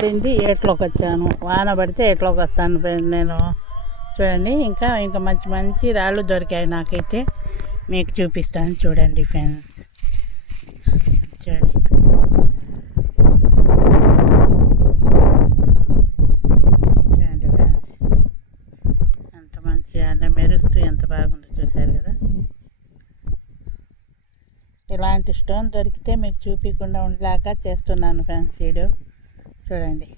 పడింది ఏట్లోకి వచ్చాను. వాన పడితే ఏట్లోకి వస్తాను ఫ్రెండ్స్ నేను. చూడండి ఇంకా మంచి మంచి రాళ్ళు దొరికాయి నాకైతే, మీకు చూపిస్తాను చూడండి ఫ్రెండ్స్. చూడండి చూడండి ఫ్రెండ్స్, ఎంత మంచి అన్న మెరుస్తూ ఎంత బాగుందో చూశారు కదా. ఇలాంటి స్టోన్ దొరికితే మీకు చూపించకుండా ఉండలేక చేస్తున్నాను ఫ్రెండ్స్ వీడియో. చూడండి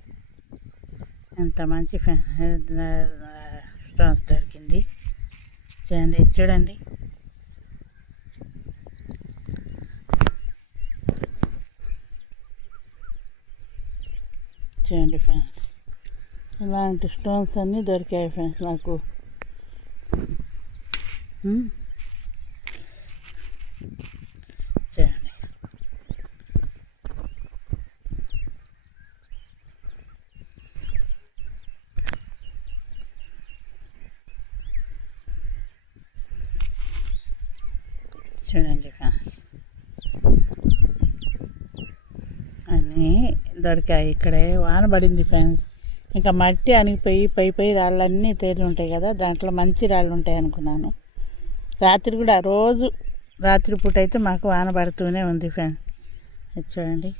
ఎంత మంచి స్టోన్స్ దొరికింది. చూడండి చూడండి చూడండి ఫ్రెండ్స్, ఇలాంటి స్టోన్స్ అన్నీ దొరికాయి ఫ్రెండ్స్ నాకు. చూడండి చూడండి ఫ్రెండ్స్, అన్నీ దొరికాయి. ఇక్కడే వాన పడింది ఫ్రెండ్స్, ఇంకా మట్టి అనిగిపోయి పై రాళ్ళన్నీ తేలి ఉంటాయి కదా, దాంట్లో మంచి రాళ్ళు ఉంటాయి అనుకున్నాను. రాత్రి కూడా రోజు రాత్రిపూట అయితే మాకు వాన పడుతూనే ఉంది ఫ్రెండ్స్. చూడండి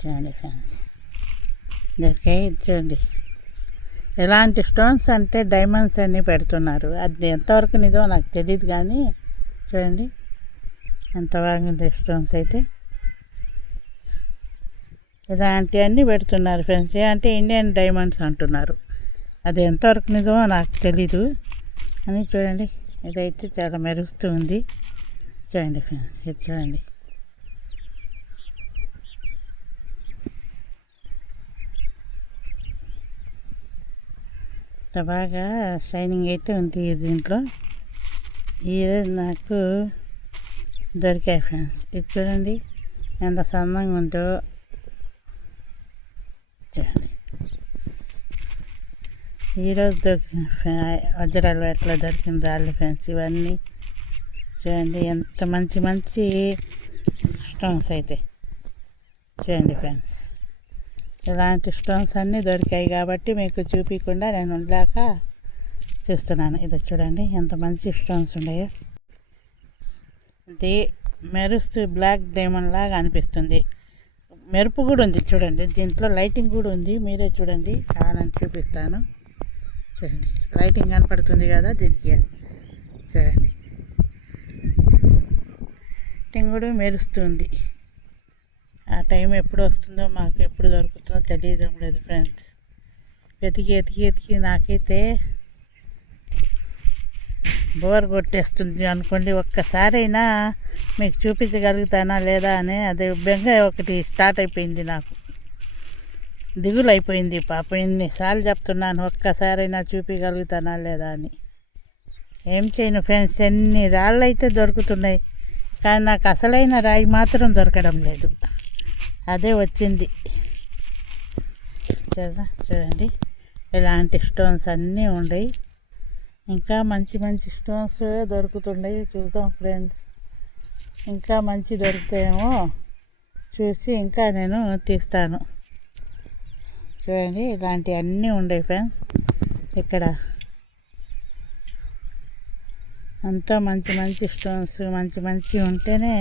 చూడండి ఫ్రెండ్స్, దొరికాయి. చూడండి ఎలాంటి స్టోన్స్ అంటే డైమండ్స్ అన్నీ పెడుతున్నారు. అది ఎంతవరకు నిజమో నాకు తెలియదు కానీ చూడండి ఎంత బాగుంది స్టోన్స్ అయితే. ఇలాంటివన్నీ పెడుతున్నారు ఫ్రెండ్స్, అంటే ఇండియన్ డైమండ్స్ అంటున్నారు. అది ఎంతవరకు నిజమో నాకు తెలీదు అని. చూడండి ఇదైతే చాలా మెరుస్తూ ఉంది. చూడండి ఫ్రెండ్స్, ఇది చూడండి ఇంత బాగా షైనింగ్ అయితే ఉంది దీంట్లో. ఈరోజు నాకు దొరికాయి ఫ్రెండ్స్. ఇది చూడండి ఎంత సన్నంగా ఉందో. చూడండి ఈరోజు దొరికిన వజ్రాలు ఎట్లా దొరికిన రాళ్ళు ఫ్రెండ్స్ ఇవన్నీ. చూడండి ఎంత మంచి మంచి స్టోన్స్ అయితే. చూడండి ఫ్రెండ్స్, ఇలాంటి స్టోన్స్ అన్నీ దొరికాయి కాబట్టి మీకు చూపించకుండా నేను ఉండలేక చూస్తున్నాను. ఇది చూడండి ఎంత మంచి స్టోన్స్ ఉన్నాయో. ఇది మెరుస్తూ బ్లాక్ డైమండ్ లాగా అనిపిస్తుంది. మెరుపు కూడా ఉంది చూడండి, దీంట్లో లైటింగ్ కూడా ఉంది. మీరే చూడండి, కావాలని చూపిస్తాను. చూడండి లైటింగ్ కనపడుతుంది కదా దీనికి. చూడండి లైటింగ్ కూడా మెరుస్తుంది. ఆ టైం ఎప్పుడు వస్తుందో మాకు ఎప్పుడు దొరుకుతుందో తెలియడం లేదు ఫ్రెండ్స్. వెతికి నాకైతే బోర్ కొట్టేస్తుంది అనుకోండి. ఒక్కసారైనా మీకు చూపించగలుగుతానా లేదా అని అదే బెంగ ఒకటి స్టార్ట్ అయిపోయింది నాకు. దిగులు అయిపోయింది పాప. ఎన్నిసార్లు చెప్తున్నాను ఒక్కసారైనా చూపించగలుగుతానా లేదా అని. ఏం చేయను ఫ్రెండ్స్, ఎన్ని రాళ్ళు అయితే దొరుకుతున్నాయి కానీ నాకు అసలైన రాయి మాత్రం దొరకడం లేదు. అదే వచ్చింది కదా. చూడండి ఇలాంటి స్టోన్స్ అన్నీ ఉన్నాయి. ఇంకా మంచి మంచి స్టోన్స్ దొరుకుతున్నాయి. చూద్దాం ఫ్రెండ్స్, ఇంకా మంచి దొరుకుతాయేమో చూసి ఇంకా నేను తీస్తాను. చూడండి ఇలాంటివి అన్నీ ఉన్నాయి ఫ్రెండ్స్. ఇక్కడ అంతా మంచి మంచి స్టోన్స్ మంచి ఉంటేనే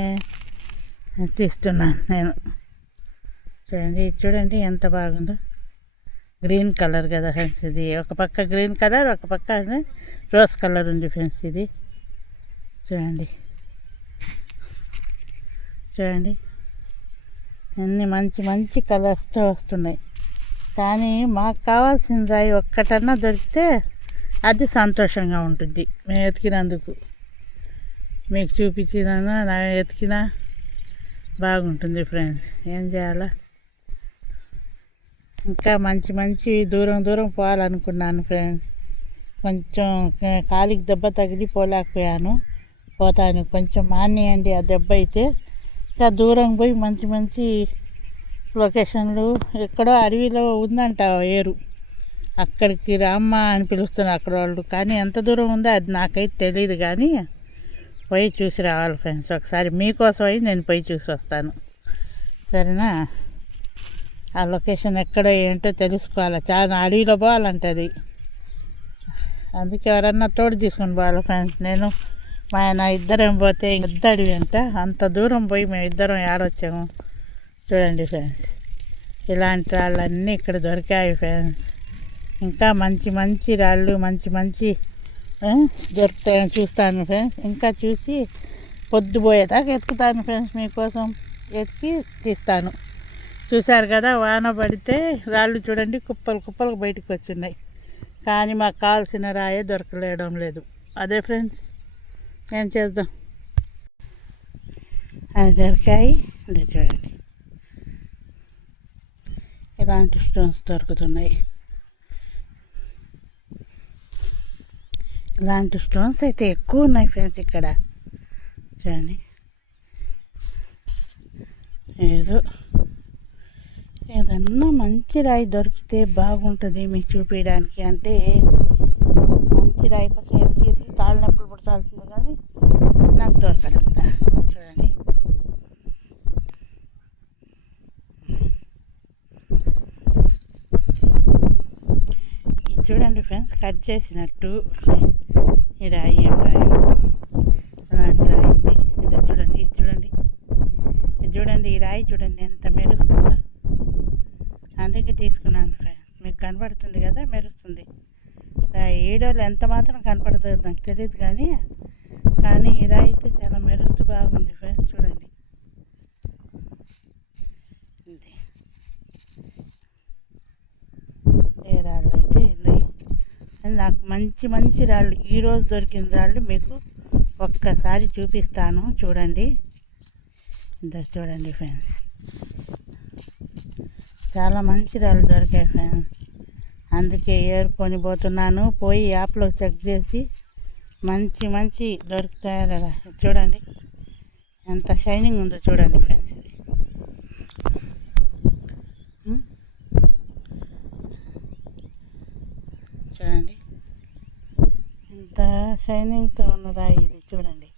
తీస్తున్నాను నేను. చూడండి చూడండి ఎంత బాగుందో. గ్రీన్ కలర్ కదా ఫ్రెండ్స్ ఇది. ఒక పక్క గ్రీన్ కలర్, ఒక పక్క రోజ్ కలర్ ఉంది ఫ్రెండ్స్ ఇది. చూడండి చూడండి అన్నీ మంచి కలర్స్తో వస్తున్నాయి. కానీ మాకు కావాల్సిన రాయి ఒక్కటన్నా దొరికితే అది సంతోషంగా ఉంటుంది. మేము ఎతికినందుకు, మీకు చూపించినా నా ఎతికినా బాగుంటుంది ఫ్రెండ్స్. ఏం చేయాలా, ఇంకా మంచి దూరం పోవాలనుకున్నాను ఫ్రెండ్స్. కొంచెం కాలికి దెబ్బ తగిలి పోలేకపోయాను. పోతాను కొంచెం మానేయండి ఆ దెబ్బ అయితే. ఇంకా దూరం పోయి మంచి లొకేషన్లు ఎక్కడో అడవిలో ఉందంట ఏరు, అక్కడికి రామ్మ అని పిలుస్తున్నారు అక్కడ వాళ్ళు. కానీ ఎంత దూరం ఉందో అది నాకైతే తెలియదు. కానీ పోయి చూసి రావాలి ఫ్రెండ్స్. ఒకసారి మీకోసమై నేను పోయి చూసి వస్తాను, సరేనా? ఆ లొకేషన్ ఎక్కడ ఏంటో తెలుసుకోవాలి. చాలా అడవిలో పోవాలంటది, అందుకే ఎవరన్నా తోడు తీసుకొని పోవాలి ఫ్రెండ్స్. నేను మా ఆయన ఇద్దరం పోతే పెద్ద అడవి అంట, అంత దూరం పోయి మేము ఇద్దరం ఏడొచ్చాము. చూడండి ఫ్రెండ్స్, ఇలాంటి రాళ్ళన్నీ ఇక్కడ దొరికాయి ఫ్రెండ్స్. ఇంకా మంచి మంచి రాళ్ళు మంచి మంచి దొరుకుతాయని చూస్తాను ఫ్రెండ్స్. ఇంకా చూసి పొద్దుపోయేదాకా ఎత్తుకుతాను ఫ్రెండ్స్, మీకోసం ఎత్తికి తీస్తాను. చూశారు కదా, వాన పడితే రాళ్ళు చూడండి కుప్పలు కుప్పలు బయటకు వచ్చినాయి, కానీ మాకు కావాల్సిన రాయే దొరకలేయడం లేదు. అదే ఫ్రెండ్స్, ఏం చేద్దాం. అది దొరికాయి. అదే చూడండి, ఇలాంటి స్టోన్స్ దొరుకుతున్నాయి. ఇలాంటి స్టోన్స్ అయితే ఎక్కువ ఉన్నాయి ఫ్రెండ్స్ ఇక్కడ. చూడండి, ఏదన్నా మంచి రాయి దొరికితే బాగుంటుంది మీకు చూపించడానికి. అంటే మంచి రాయి కోసం ఎతికి కాళ్ళు నొప్పులు పుట్టాల్సింది, కానీ నాకు దొరకడం. చూడండి, ఇది చూడండి ఫ్రెండ్స్, కట్ చేసినట్టు ఈ రాయి ఏం రాయి అలాంటి రాయి ఉంది. ఇది చూడండి, ఇది చూడండి, ఇది చూడండి, ఈ రాయి చూడండి ఎంత మెరుస్తుందో. అందుకే తీసుకున్నాను ఫ్రెండ్స్, మీకు కనపడుతుంది కదా, మెరుస్తుంది. ఈడోళ్ళు ఎంత మాత్రం కనపడుతుందో నాకు తెలియదు, కానీ ఈ రాయి అయితే చాలా మెరుస్తూ బాగుంది ఫ్రెండ్స్. చూడండి, ఇది ఏ రాళ్ళు అయితే ఉన్నాయి. నాకు మంచి మంచి రాళ్ళు, ఈరోజు దొరికిన రాళ్ళు మీకు ఒక్కసారి చూపిస్తాను. చూడండి, ఇదో చూడండి ఫ్రెండ్స్, చాలా మంచి రాళ్ళు దొరికాయి ఫ్రెండ్స్. అందుకే ఏరుకొని పోతున్నాను. పోయి యాప్లో చెక్ చేసి మంచి మంచి దొరుకుతాయి కదా. చూడండి ఎంత షైనింగ్ ఉందో చూడండి ఫ్రెండ్స్. ఇది చూడండి ఎంత షైనింగ్తో ఉన్న రాయి ఇది. చూడండి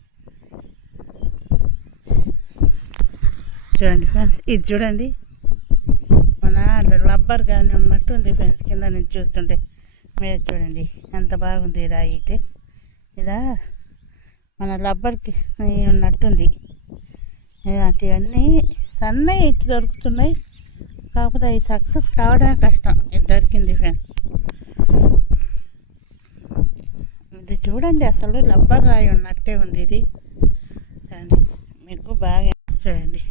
చూడండి ఫ్రెండ్స్, ఇది చూడండి మన రబ్బర్ కానీ ఉన్నట్టు ఉంది ఫ్రెండ్స్. కింద నుంచి చూస్తుంటే మీరు చూడండి ఎంత బాగుంది రాయి అయితే. ఇలా మన రబ్బర్కి ఉన్నట్టుంది. ఇలాంటివన్నీ సన్నవి ఇచ్చి దొరుకుతున్నాయి, కాకపోతే అవి సక్సెస్ కావడం కష్టం. ఇది దొరికింది ఫ్రెండ్స్. ఇది చూడండి, అసలు రబ్బర్ రాయి ఉన్నట్టే ఉంది ఇది. చూడండి, మీకు బాగా చూడండి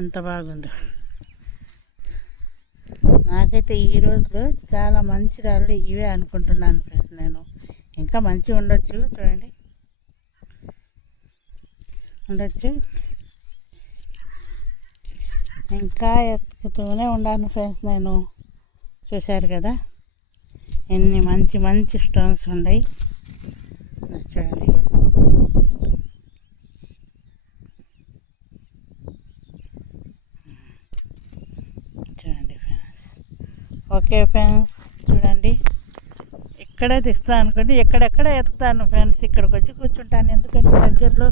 ఎంత బాగుందో. నాకైతే ఈ రోజులో చాలా మంచి రాళ్ళు ఇవే అనుకుంటున్నాను ఫ్రెండ్స్. నేను ఇంకా మంచి ఉండొచ్చు, చూడండి ఉండొచ్చు, ఇంకా ఎత్తుకుతూనే ఉన్నాను ఫ్రెండ్స్ నేను. చూశారు కదా ఎన్ని మంచి మంచి స్టోన్స్ ఉన్నాయి. చూడండి, చూడండి ఫ్రెండ్స్. ఓకే ఫ్రెండ్స్, చూడండి ఇక్కడే తీస్తాను అనుకోండి, ఎక్కడెక్కడ ఎత్తుకుతాను ఫ్రెండ్స్. ఇక్కడికి వచ్చి కూర్చుంటాను, ఎందుకంటే దగ్గరలో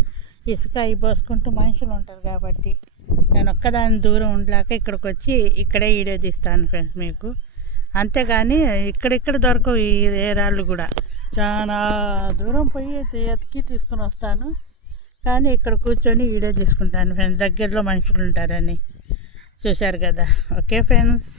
ఇసుక అవి పోసుకుంటూ మనుషులు ఉంటారు కాబట్టి. నేను ఒక్కదాని దూరం ఉండలేక ఇక్కడికి వచ్చి ఇక్కడే వీడియో తీస్తాను ఫ్రెండ్స్ మీకు. అంతేగాని ఇక్కడిక్కడ దొరకవు ఈ ఏ రాళ్ళు కూడా. చాలా దూరం పోయి ఎతికి తీసుకొని వస్తాను, కానీ ఇక్కడ కూర్చొని వీడియో తీసుకుంటాను ఫ్రెండ్స్, దగ్గరలో మనుషులు ఉంటారని. చూశారు కదా. Okay friends.